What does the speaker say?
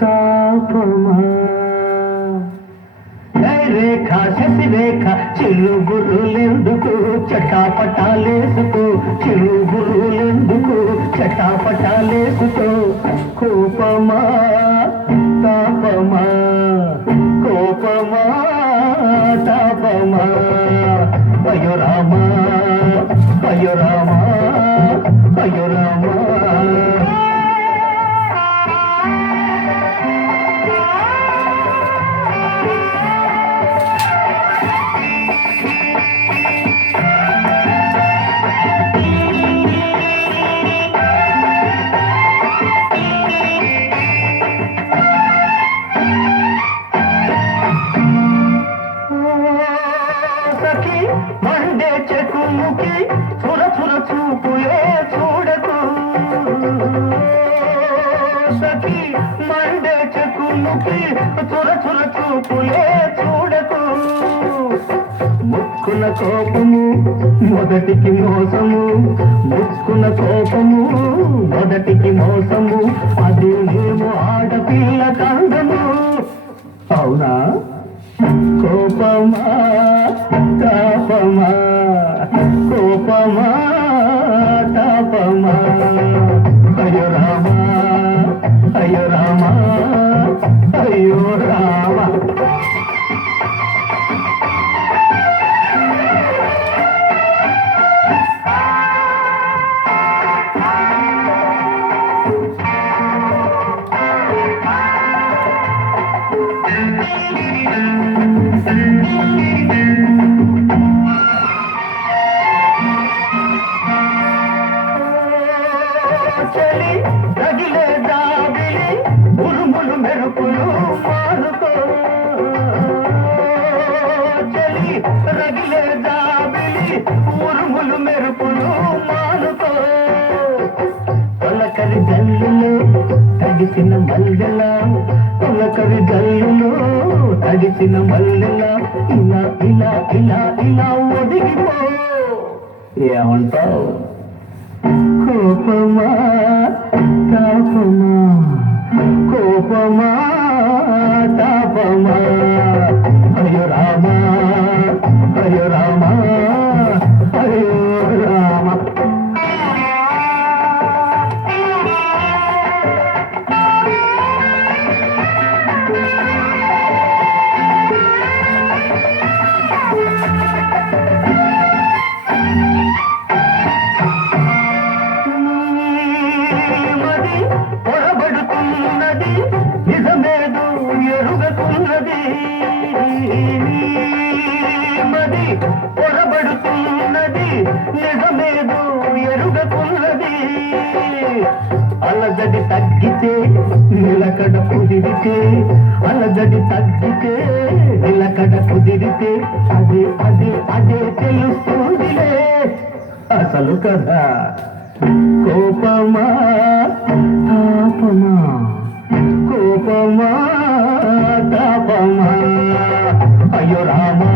తాపమా రేఖ శశిరేఖ చిరుగురులెందుకు చటాపటాలేసుకో చిరుగురులెందుకు చటాపటాలేసుకో కోపమా తాపమా కోపమా తాపమా అయ్యో రామా అయ్యో రామా అయ్యో రామా మండే చెకుముకి చుర చుర చూపులే చూడకు సఖి మండే చెకుముకి చుర చుర చూపులే చూడకు ముక్కున కోపము మొదటికి మోసము ముక్కున కోపము మొదటికి మోసము అది ఏమో ఆడపిల్ల కందము అవునా కోపమా తాపమా కోపమా తాపమా అయ్యో రామా అయ్యో రామా అయ్యో రామా చలి రగిలే దావిలి ఉరుములు మెరుపులు మారుకో చలి రగిలే దావిలి ఉరుములు మెరుపులు మారుకో తొలకరి జల్లులు తడిసిన మల్లెల తొలకరి జల్లులు తడిసిన మల్లెల ఇలా ఇలా ఇలా ఇలా ఒదిగిపో ఏమంటావు కోపమా తాపమా కోపమా తాపమా అయ్యో రామా అయ్యో రామా అయ్యో రామా పొరబడుతున్నది నిజమేదు ఎరుగతున్నది మది పొరబడుతున్నది నిజమేదు ఎరుగతున్నది అలజడి తగ్గితే నిలకడ కుదిరితే అలజడి తగ్గితే నిలకడ కుదిరితే అదే అదే అదే తెలుస్తుందిలే అసలు కదా కోపమా తాపమా కోపమా తాపమా అయ్యో రామా